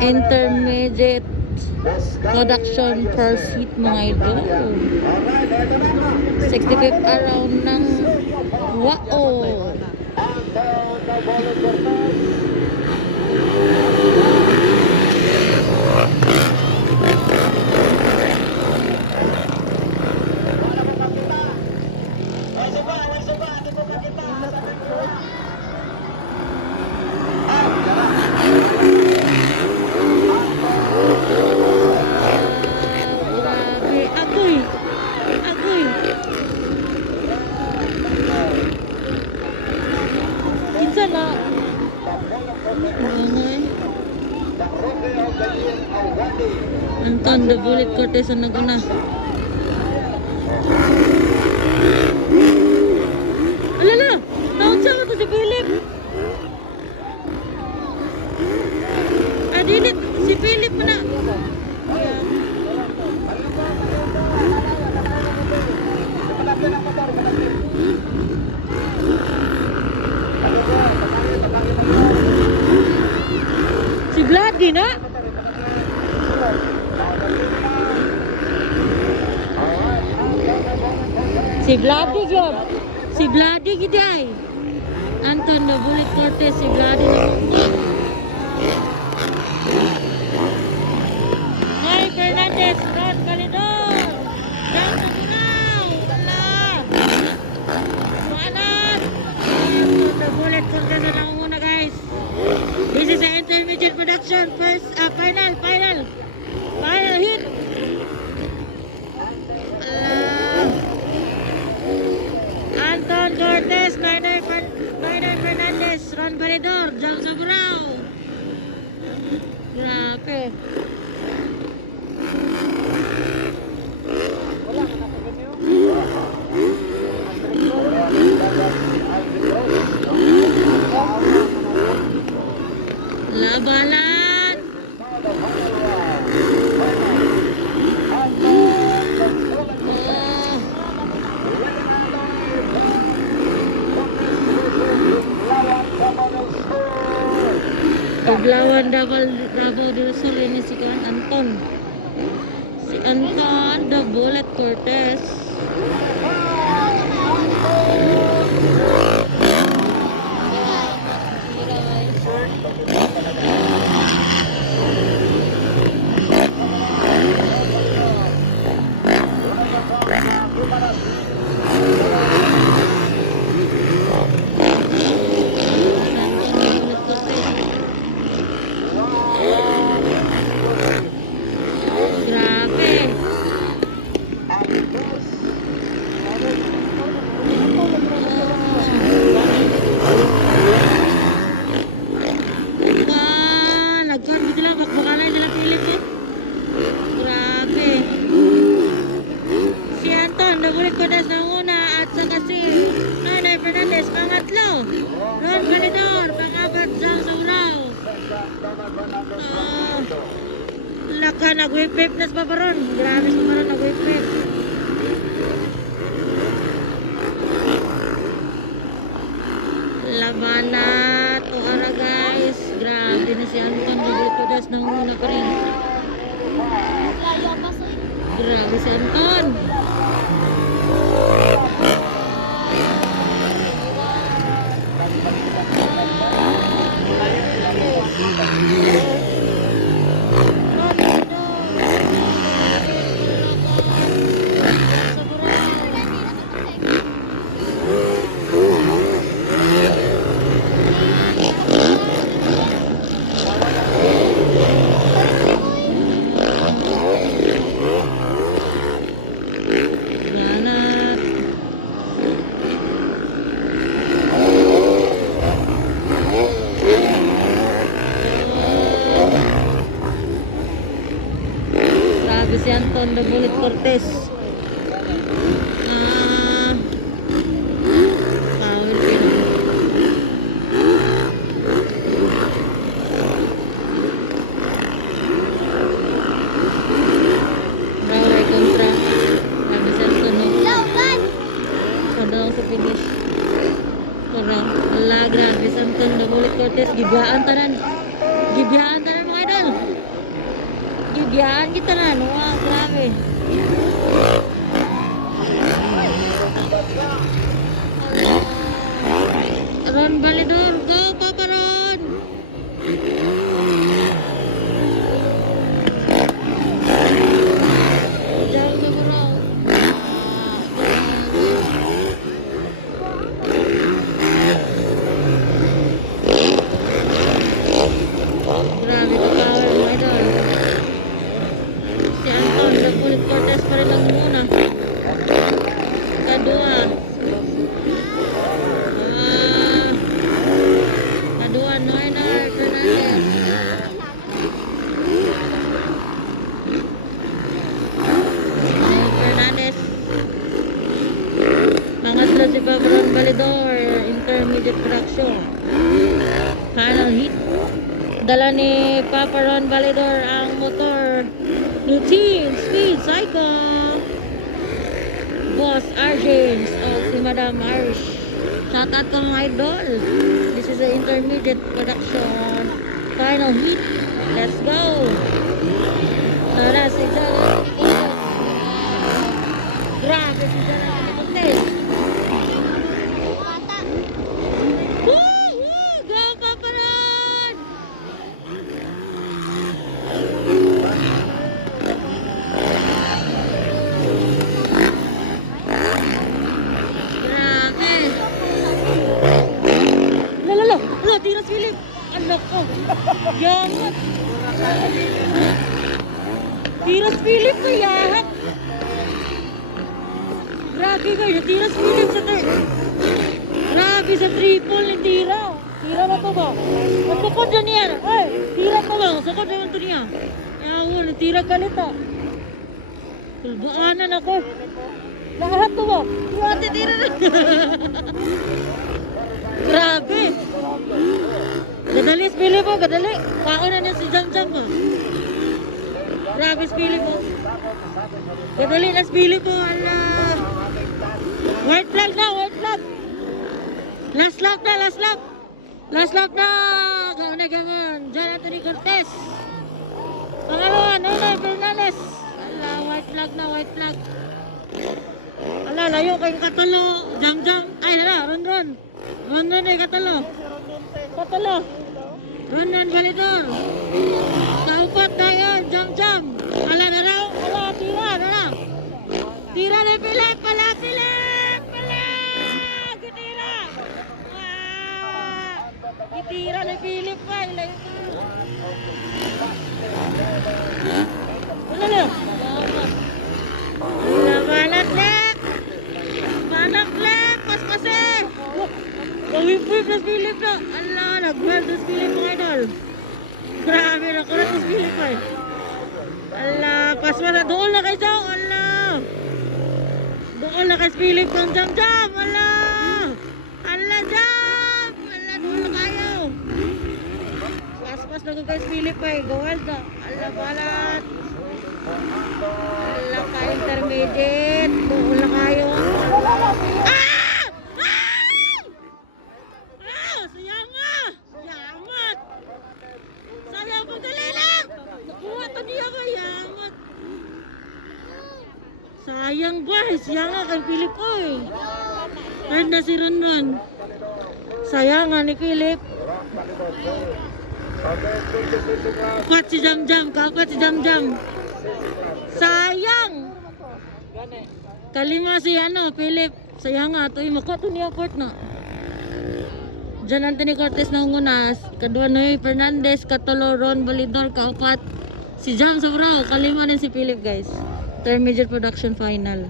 intermediate production per seat mga idol. 65th around ng Wao. Anton the Bullet Cortez ang naguna. Alala! Naunsa mo to si Philip? Dinit! Si Philip na! Si Vladi na! Si Vladi yun. Si Vladi giday. Anton the Bullet Cortez, si Vladi na. Hey Fernandez, Ron Calidor. Down to Tunaw. Wala. Maanat. Anton the Bullet Cortez na nangunguna guys. This is the intermediate production. First, final hit. Anton Cortez, Noynoy Fernandez, Ron Validor, Jang Sobrao. Grabe. Labanan. Paglawan Davao del Sur ini si Anton. Si Anton the Bullet Cortez. Ron Validor, pangapat Jang Sobrao. Laka, nag-whip-whip na sa paparon. Grabe sa paparon, nag-whip-whip. Labanat, Ohara guys. Grabe na si Anton, nag-whip-whip nang una pa rin. Grabe si Anton. Si Anton the Bullet Cortez. Power pin. Brawler kontra. Grabe si Anton, no? Kada sa finish. Parang, ala, grabe si Anton the Bullet Cortez. Gibiyaan tanan Bagyaan kita na, no? Ah, grabe. Ron Balidor, go Papa Ron! Diyan ka mo raw. Grabe ka power mo idol. Si Anton, nagpulit Cortez pa rin lang muna. Kadua. Kadua, Noyner, Fernandez. Fernandez. Pangatlo si Pabron Balidor, intermediate production. Final hit. Dala ni Papa Ron Balidor ang motor ni Team Speed Psycho. Boss Arjens o si Madam Irish. Shout out ka mga idol. This is the intermediate production. Final hit. Let's go. Tara si Jalan. Grabe si Jalan. Go Papa Ron! Grabe. Lalo, tiras Philip. Anak ko. Yamat. Tiras Philip ko yahat. Grabe guys, tiras Philip sa grabe sa triple ni Tira. Tira na to ba? Masukod dyan niya. Ay, tira pa ba? Masukod naman to niya. Ayaw, tira galit ah. Tulbaanan ako. Lahat to ba? Ate, tira na. Grabe. Gadali si Philip po, gadali. Pauna niya si Jam Jam po. Grabe si Philip po. Gadali na si Philip po. Ala. White flag na, white flag. Last lap na, last lap. Last lap na. Kauna gamon. John Anthony Cortez. Pangalawa, Noyner Fernandez. Ala, white flag na, white flag. Ala, layo kayong Katalo. Jam Jam. Ay, hala, Ron Ron. Ron Ron eh, Katalo. Katalo. Ron Ron Balidor. Kaupat na yun, Jam Jam. Ala na raw. Ala, tira, na na. Tira na Philip, pala Philip. Pala. Gitira. Gitira na Philip pa. Ilayo ka. Wala na. Balat lek. Balat lek. Pas-pase. Kawip-wip na si Philip na. Ala, nag-weld na si Philip mga idol. Grabe, nakulat na si Philip ay. Ala, pas-pase. Doon na kayo sa. Ala. Doon na kayo si Philip ng Jam-Jam. Ala. Ala, Jam. Ala, doon na kayo. Pas-pas na kayo si Philip ay. Go-weld na. Ala, balat. Ala ka intermediate. Doon na kayo. Ah! Sayang nga! Yamat! Sayang po lang! Nakuha to niya ba? Yamat! Sayang guys! Sayang nga kay Philip ko eh. Kahit na si Ron. Sayang nga ni Philip. Kapat si Jam Jam! Kapat si Jam Jam! Sayang! Kalima si Philip. Sayang nga ito. Makuha to niya port na. John Anthony Cortez na ungunas, kadua Noy Fernandez, Katalo, Ron Balidor, kaupat si Jam Sobrao, kalima din si Philip guys. Intermediate production final.